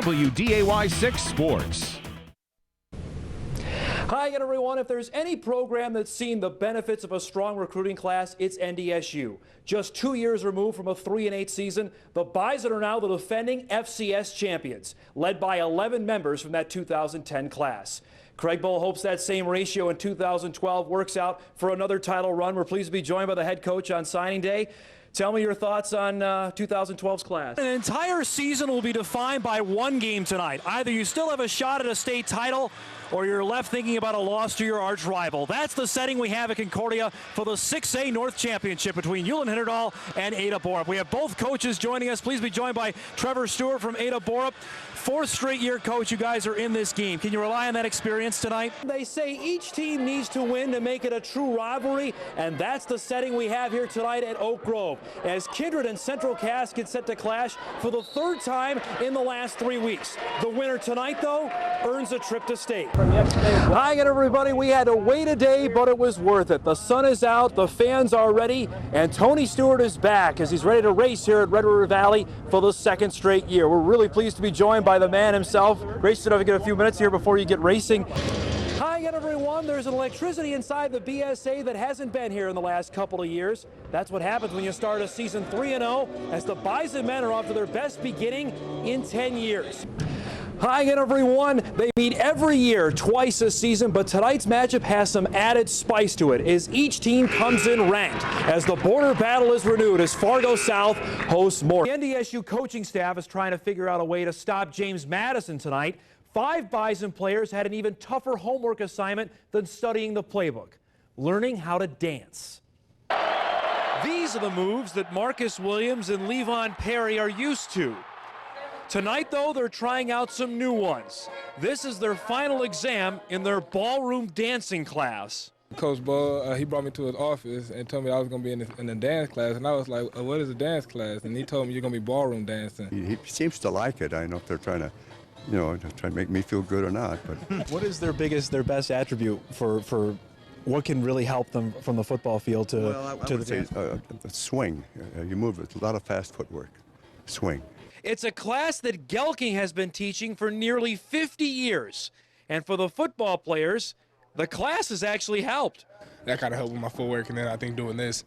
WDAY 6 Sports. Hi again, everyone. If there's any program that's seen the benefits of a strong recruiting class, it's NDSU. Just 2 years removed from a 3-8 season, the Bison are now the defending FCS champions, led by 11 members from that 2010 class. Craig Bull hopes that same ratio in 2012 works out for another title run. We're pleased to be joined by the head coach on signing day. Tell me your thoughts on 2012's class. An entire season will be defined by one game tonight. Either you still have a shot at a state title or you're left thinking about a loss to your arch rival. That's the setting we have at Concordia for the 6A North Championship between Hewlin Hinterdal and Ada Borup. We have both coaches joining us. Please be joined by Trevor Stewart from Ada Borup. Fourth straight year, coach, you guys are in this game. Can you rely on that experience tonight? They say each team needs to win to make it a true rivalry, and that's the setting we have here tonight at Oak Grove, as Kindred and Central Cass get set to clash for the third time in the last 3 weeks. The winner tonight, though, earns a trip to state. Hi again, everybody. We had to wait a day, but it was worth it. The sun is out, the fans are ready, and Tony Stewart is back as he's ready to race here at Red River Valley for the second straight year. We're really pleased to be joined by the man himself. Gracious enough to get a few minutes here before you get racing. Hi again, everyone. There's an electricity inside the BSA that hasn't been here in the last couple of years. That's what happens when you start a season 3-0, as the Bison men are off to their best beginning in 10 years. Hi again, everyone. They meet every year, twice this season, but tonight's matchup has some added spice to it as each team comes in ranked as the border battle is renewed as Fargo South hosts more. The NDSU coaching staff is trying to figure out a way to stop James Madison tonight. 5 Bison players had an even tougher homework assignment than studying the playbook: learning how to dance. These are the moves that Marcus Williams and Levon Perry are used to. Tonight, though, they're trying out some new ones. This is their final exam in their ballroom dancing class. Coach Bull, he brought me to his office and told me I was going to be in the dance class, and I was like, what is a dance class? And he told me you're going to be ballroom dancing. He seems to like it. I don't know if they're trying to, try to make me feel good or not. But what is their best attribute for what can really help them from the football field to the dance? The swing. You move it. A lot of fast footwork. Swing. It's a class that Gelking has been teaching for nearly 50 years. And for the football players, the class has actually helped. That kind of helped with my footwork, and then I think doing this,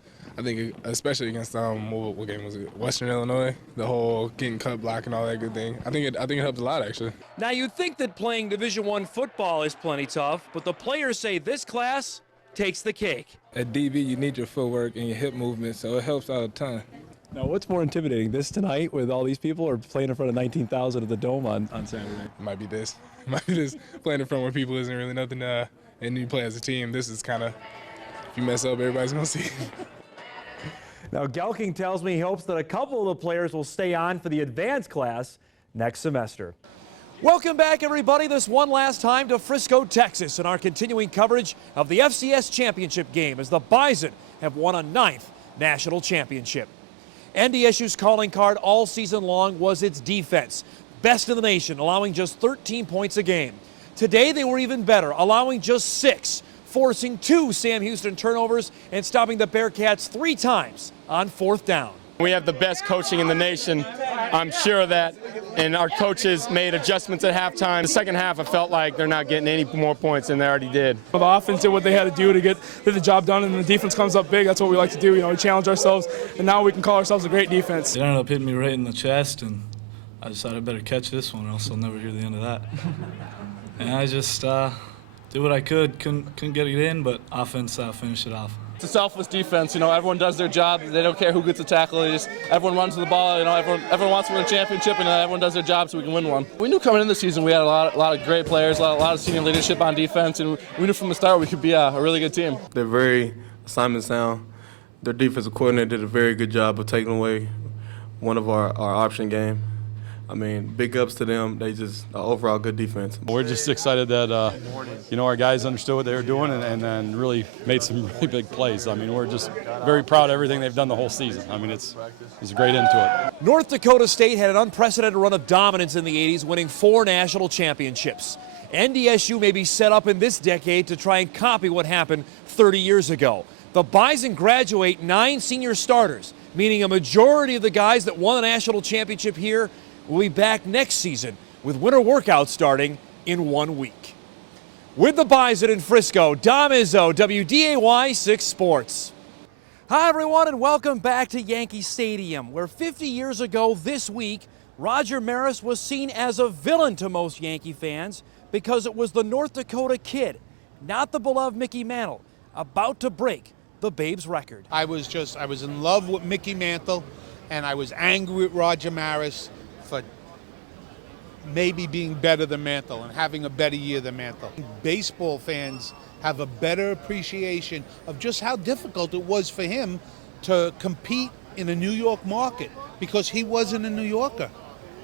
especially against what game was it? Western Illinois, the whole getting cut block and all that good thing. I think it helped a lot, actually. Now, you'd think that playing Division I football is plenty tough, but the players say this class takes the cake. At DB, you need your footwork and your hip movement, so it helps out a ton. Now, what's more intimidating, this tonight with all these people, or playing in front of 19,000 at the Dome on Saturday? It might be this. It might be this. Playing in front where people isn't really nothing, and you play as a team. This is kind of, if you mess up, everybody's going to see. Now, Gelking tells me he hopes that a couple of the players will stay on for the advanced class next semester. Welcome back, everybody, this one last time to Frisco, Texas, in our continuing coverage of the FCS championship game as the Bison have won a 9th national championship. NDSU's calling card all season long was its defense. Best in the nation, allowing just 13 points a game. Today they were even better, allowing just 6, forcing 2 Sam Houston turnovers and stopping the Bearcats 3 times on 4th down. We have the best coaching in the nation. I'm sure of that. And our coaches made adjustments at halftime. The second half, I felt like they're not getting any more points than they already did. The offense did what they had to do to get the job done, and the defense comes up big. That's what we like to do. We challenge ourselves, and now we can call ourselves a great defense. It ended up hitting me right in the chest, and I decided I better catch this one, or else I'll never hear the end of that. And I just did what I could. Couldn't get it in, but offense finished it off. It's a selfless defense. Everyone does their job. They don't care who gets a tackle. Everyone runs to the ball. Everyone wants to win a championship, and everyone does their job so we can win one. We knew coming into the season we had a lot of great players, a lot of senior leadership on defense, and we knew from the start we could be a really good team. They're very assignment sound. Their defensive coordinator did a very good job of taking away one of our option game. I mean, big ups to them. They just overall good defense. We're just excited that our guys understood what they were doing and really made some really big plays. I mean, we're just very proud of everything they've done the whole season. I mean, it's a great end to it. North Dakota State had an unprecedented run of dominance in the 80s, winning 4 national championships. NDSU may be set up in this decade to try and copy what happened 30 years ago. The Bison graduate 9 senior starters, meaning a majority of the guys that won the national championship here will be back next season with winter workouts starting in 1 week. With the Bison in Frisco, Dom Izzo, WDAY 6 Sports. Hi everyone and welcome back to Yankee Stadium, where 50 years ago this week, Roger Maris was seen as a villain to most Yankee fans because it was the North Dakota kid, not the beloved Mickey Mantle, about to break the Babe's record. I was in love with Mickey Mantle, and I was angry with Roger Maris for maybe being better than Mantle and having a better year than Mantle. Baseball fans have a better appreciation of just how difficult it was for him to compete in a New York market because he wasn't a New Yorker.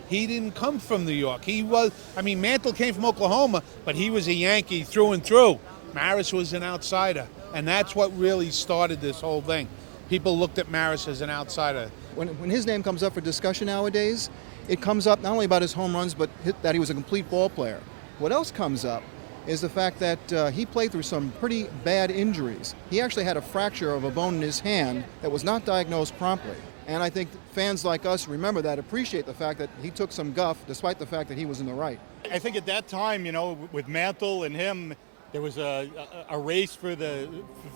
He didn't come from New York. Mantle came from Oklahoma, but he was a Yankee through and through. Maris was an outsider, and that's what really started this whole thing. People looked at Maris as an outsider. When his name comes up for discussion nowadays, it comes up not only about his home runs, but that he was a complete ball player. What else comes up is the fact that he played through some pretty bad injuries. He actually had a fracture of a bone in his hand that was not diagnosed promptly. And I think fans like us remember that, appreciate the fact that he took some guff despite the fact that he was in the right. I think at that time, with Mantle and him, there was a race for the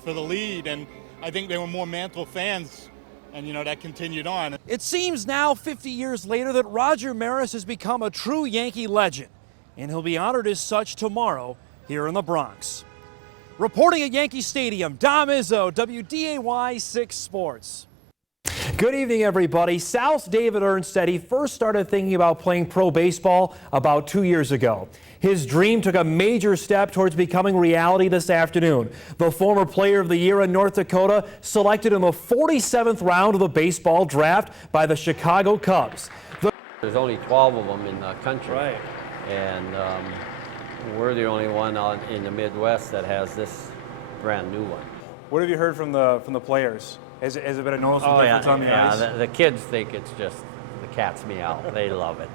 lead, and I think there were more Mantle fans, and that continued on. It seems now, 50 years later, that Roger Maris has become a true Yankee legend, and he'll be honored as such tomorrow here in the Bronx. Reporting at Yankee Stadium, Dom Izzo, WDAY 6 Sports. Good evening, everybody. South's David Ernst said he first started thinking about playing pro baseball about 2 years ago. His dream took a major step towards becoming reality this afternoon. The former Player of the Year in North Dakota selected in the 47th round of the baseball draft by the Chicago Cubs. There's only 12 of them in the country. Right. And we're the only one in the Midwest that has this brand new one. What have you heard from the players? Has it been a noticeable difference on the ice? The kids think it's just the cat's meow. They love it.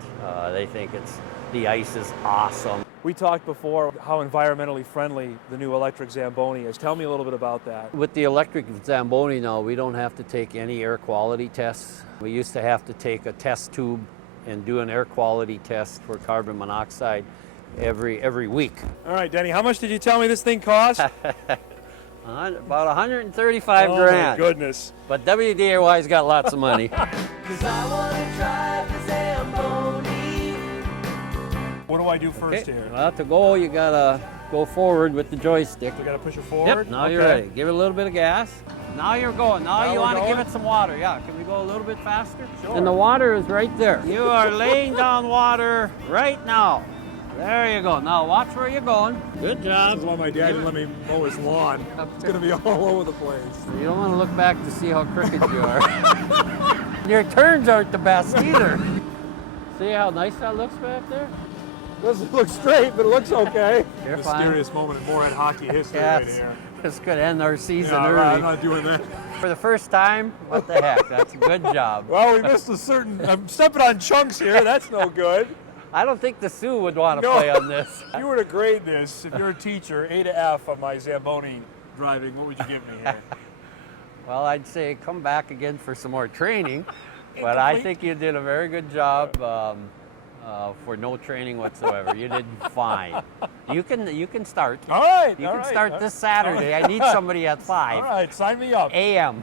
They think the ice is awesome. We talked before how environmentally friendly the new electric Zamboni is. Tell me a little bit about that. With the electric Zamboni now, we don't have to take any air quality tests. We used to have to take a test tube and do an air quality test for carbon monoxide every week. All right, Denny, how much did you tell me this thing cost? About 135 grand. Oh my goodness. But WDAY's got lots of money. 'Cause I wanna drive the Zamboni. What do I do first here? Well, to go, you gotta go forward with the joystick. You gotta push it forward? Yep, now you're ready. Give it a little bit of gas. Now you're going. Now you want to give it some water. Yeah, can we go a little bit faster? Sure. And the water is right there. You are laying down water right now. There you go. Now watch where you're going. Good job. This is why my dad didn't let me mow his lawn. It's going to be all over the place. You don't want to look back to see how crooked you are. Your turns aren't the best either. See how nice that looks back there? Doesn't look straight, but it looks okay. You're Mysterious moment in Moorhead hockey history right here. This could end our season early. Right, I'm not doing that. For the first time, what the heck? That's a good job. Well, we missed I'm stepping on chunks here. That's no good. I don't think the Sioux would want to play on this. If you were to grade this, if you're a teacher, A to F on my Zamboni driving, what would you give me here? Well, I'd say come back again for some more training, but I think you did a very good job for no training whatsoever. You did fine. You can start. All right. You can start this Saturday. I need somebody at 5. All right, sign me up. AM.